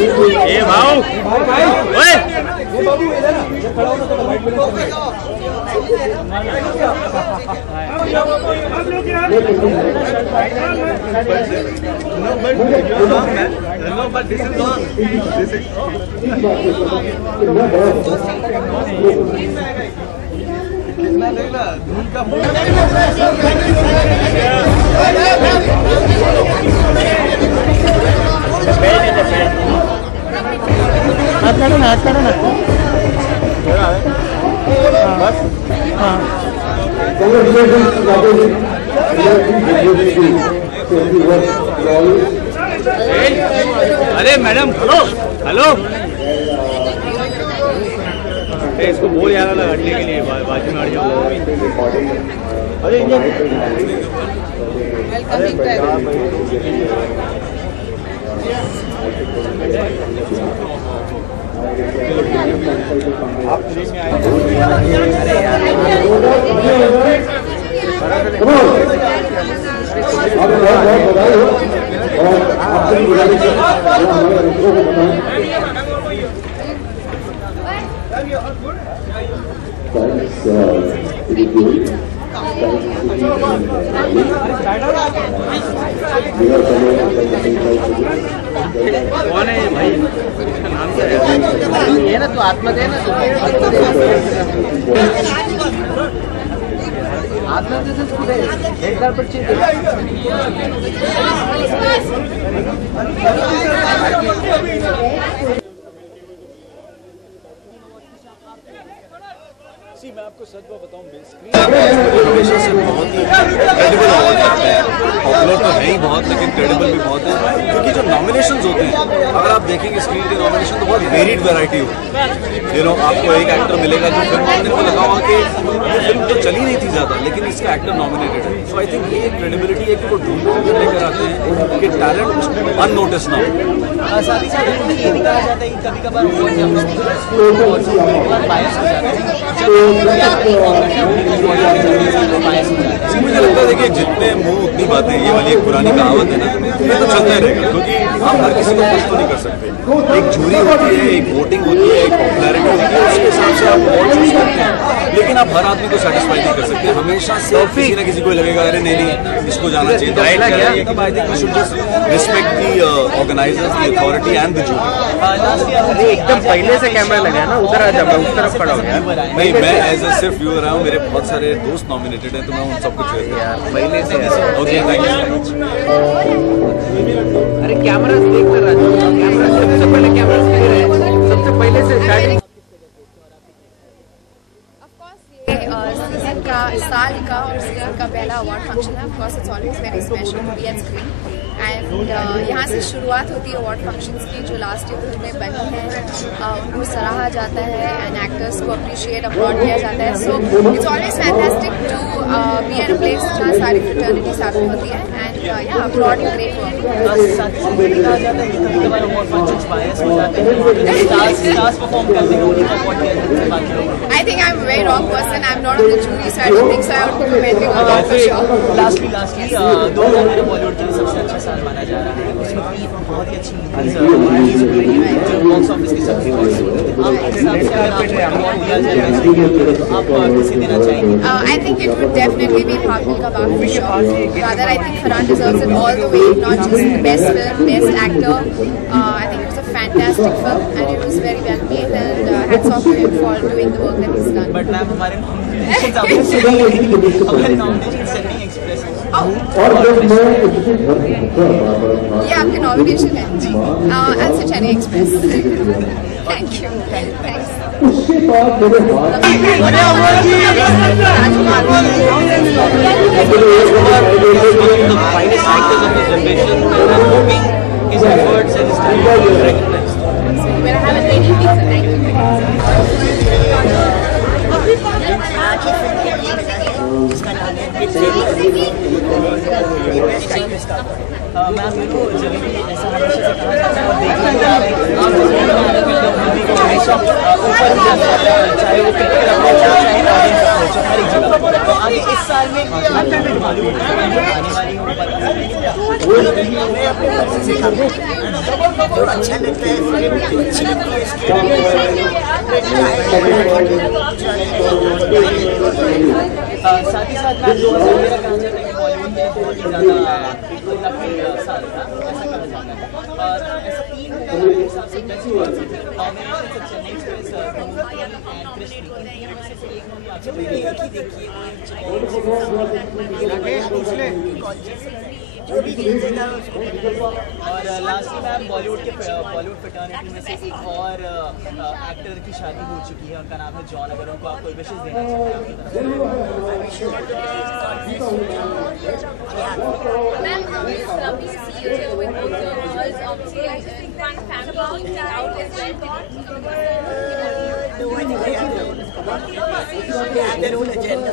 ए भाऊ ओए हाथ करो ना बस हाँ अरे मैडम हेलो हेलो इसको बोल यार हटने के लिए बाजू में हट जाओ। अरे कौन है भाई इसका नाम क्या है? ये ना तो आत्मा दे ना आत्मा दे एक बार पर मैं आपको सच बताऊं इनोवेशन से बहुत ही क्रेडिबल अवार्ड लगता है। पॉपुलर तो है ही बहुत लेकिन क्रेडिबल भी बहुत है क्योंकि जो नॉमिनेशंस होते हैं अगर आप देखेंगे स्क्रीन के नॉमिनेशन तो बहुत वेरिड वैरायटी होती है। आपको एक एक्टर मिलेगा जो फिल्म आपने को लगा हुआ कि ये फिल्म तो चली नहीं थी ज़्यादा लेकिन इसका एक्टर नॉमिनेटेड है। सो आई थिंक ये क्रेडिबिलिटी है कि वो ढूंढ कर लेकर आते हैं कि टैलेंट अननोटिस ना हो। साथ ही साथ ये भी कहा जाता है कि कभी कभार मुझे लगता है देखिए जितने मुंह उतनी बातें, ये वाली एक पुरानी कहावत है ना, ये तो चलता रहेगा क्योंकि आप हर किसी को खुश तो नहीं कर सकते। एक जूरी होती है, एक वोटिंग होती है, एक पॉपुलैरिटी होती है, उसके हिसाब से आप अवार्ड चूज करते हैं लेकिन आप हर आदमी को सेटिस्फाई नहीं कर सकते। हमेशा से किसी ना किसी को लगेगा अरे नहीं इसको जाना चाहिए। तो I think we should just respect the organisers, the authority and the jury. एकदम पहले से कैमरा लगा है ना, उधर आ जा, मैं उस तरफ खड़ा हो गया। नहीं मैं एज ए सिर्फ व्यूअर आया हूँ, मेरे बहुत सारे दोस्त नॉमिनेटेड हैं तो मैं उन सबको चेयर कर पहले से okay thank you so much. अरे कैमरा देख कर रहा है, कैमरा सबसे पहले कैमरा क्लियर है, सबसे पहले से स्टार्टिंग सीजन का साल का और सीजन का पहला अवार्ड फंक्शन है। Of course it's always very special to be on screen and यहाँ से शुरुआत होती है अवार्ड फंक्शंस की जो लास्ट ईयर में बनी है। उनको सराहा जाता है एंड एक्टर्स को अप्रिशिएट अपलॉड किया जाता है। So it's always fantastic to be at a place जहाँ सारी फ्रेटर्निटी साथ में होती है एंड या अपलॉड ग्रेट वर्क। कहा जाता है कि कभी कभार अवार्ड फंक्शंस बायस हो जाते हैं, स्टार्स परफॉर्म करते हैं उन्हीं को अवार्ड दिया जाता है बाकी लोगों को। I think I'm a very wrong person. I'm not on the jury, so I don't think so. I would be commenting on that for sure. Lastly, 2000 Bollywood के लिए सबसे अच्छा साल माना जा रहा है। उसमें भी बहुत ही अच्छी बॉक्स ऑफिस की सबसे आप किसे देना चाहेंगे? I think it would definitely be Bhagwal Ka Baag for sure. Rather, I think Farhan deserves it all the way, not just the best film, best actor. I think it was a fantastic film and it was very well made and hats off to him for doing the work that he's done. But ma'am हमारे nomination setting express ये आपके nomination है जी, I'll say Chennai Express. Thank you. Thanks. his efforts and his talent will be recognized. Well, I have a lady pizza. Thank you. Ma'am जब भी ऐसा हमेशा से कहा जाता है और देखने में हमेशा ऊपर ही जाता है, चाहे वो क्रिकेट हो चाहे ऑडियंस हो, हर एक जगह। तो आगे इस साल में बॉलीवुड आने वाली हो बहुत अच्छा लगता है, फिल्म अच्छी लगती है इसकी। साथ ही साथ मैं 2013 कहना चाहता हूँ कि बॉलीवुड में बहुत ही ज़्यादा लकी साल था, ऐसा कहा जाता है। और ऐसे 3 मेरे हिसाब से बेस्ट नॉमिनेशन से चेन्नई एक्सप्रेस एंड कृष्ण एक मूवी आपसे देखिए जो भी खेल देता है उसको। और लास्ट में मैम बॉलीवुड फ्रेटर्निटी में से एक और एक्टर की शादी हो चुकी है, उनका नाम है जॉन। अगर उनको आप कोई विशेष देना चाहते हैं आपकी तरफ से। Ma'am, it's lovely to see you here with both your girls. Obviously, one family out as well. No, I think they have their own agenda.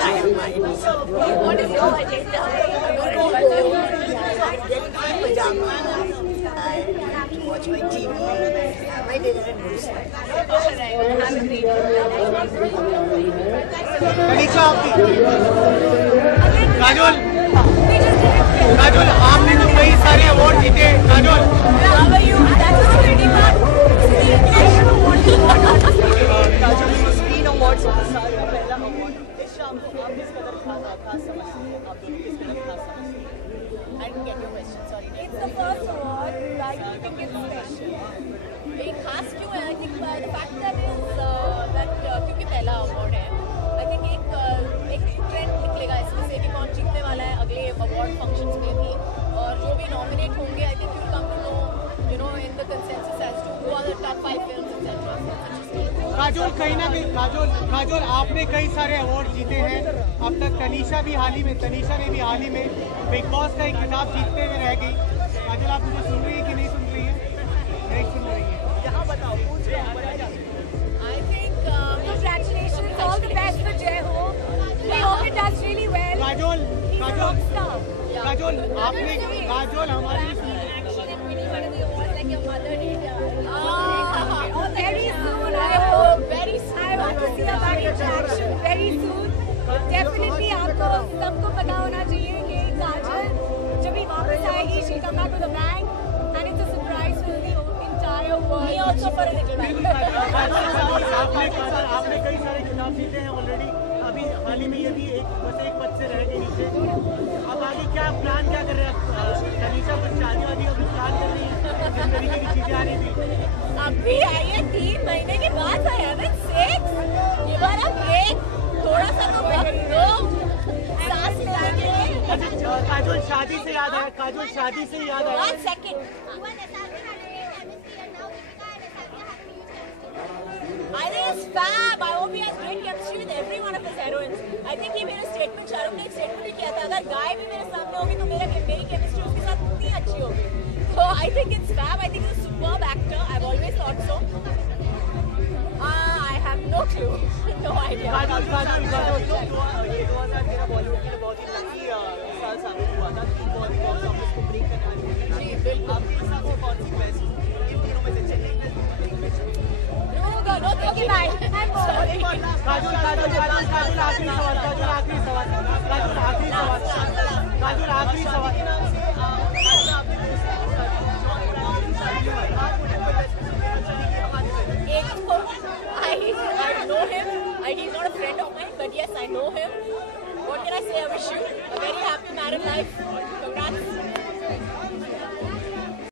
I have mine. What is your agenda? Getting my pajamas. I watch my TV. My dinner and news. Alright, have a great Tanisha आपकी काजोल आपने तो कई सारे award जीते। Kajol screen awards का साल का पहला अवार्ड इस शाम को आप किस कदर खास समझते हैं, आप दोनों किस कदर खास समझते हैं? I didn't get your question, sorry. It's the first award. I think it's special. एक खास क्यों है? I think the fact that is that क्योंकि पहला अवार्ड है, I think एक ट्रेंड निकलेगा इसमें से कि कौन जीतने वाला है अगले अवार्ड फंक्शंस में भी, और जो भी नॉमिनेट होंगे I think you'll come to know, you know, in the consensus as to who are the top 5 films, etc. Kajol कहीं ना कहीं काजोल आपने कई सारे अवार्ड जीते हैं अब तक। तनीषा ने भी हाल ही में बिग बॉस का एक खिताब जीतते हुए रह गई। काजोल आप मुझे सुन रही है कि नहीं सुन रही है? नहीं सुन रही है। यहाँ बताओ, पूछ रहे हैं I think Congratulations, all the best for Jai Ho. We hope it does really well. Kajol He's a rock star. Kajol आपने हमारी Very soon, I hope. I want to see a back interaction very soon. Definitely आपको सबको पता होना चाहिए कि काजल जब भी वापस आएगी, she'll come back with a bang, and it's a surprise for the entire world. Me also for a little bit. आपने कई सारे खिताब जीते हैं ऑलरेडी। अभी हाल ही में ये भी एक पद से रह गए नीचे। अब आगे क्या प्लान क्या कर रहे हैं? तनीषा कुछ शादी वादी का कुछ प्लान कर रही है? जिस तरीके की चीजें आ रही थी अभी आई है 3 महीने के बाद आई है 6 ये बार ब्रेक, थोड़ा सा तो वक्त दो, सांस लेने के लिए। काजोल शादी से याद आया। 1 second. I think it's fab. I hope he has great chemistry with every one of his heroines. I think he made a statement. Shahrukh ने एक statement भी किया था, अगर गाय भी मेरे सामने होगी तो मेरी chemistry उसके साथ उतनी अच्छी होगी। So I think it's fab. I think he's a superb actor. I've always thought so. I have no clue. No idea. Kajol 2013 Bollywood के लिए बहुत ही लकी साल साबित हुआ था। बहुत ही बॉक्स ऑफिस को ब्रेक करने वाली फिल्म थी। आपके हिसाब से कौन सी बेस्ट इन तीनों में से चेन्नई में No, thank you. I'm sorry. Kajol आखिरी सवाल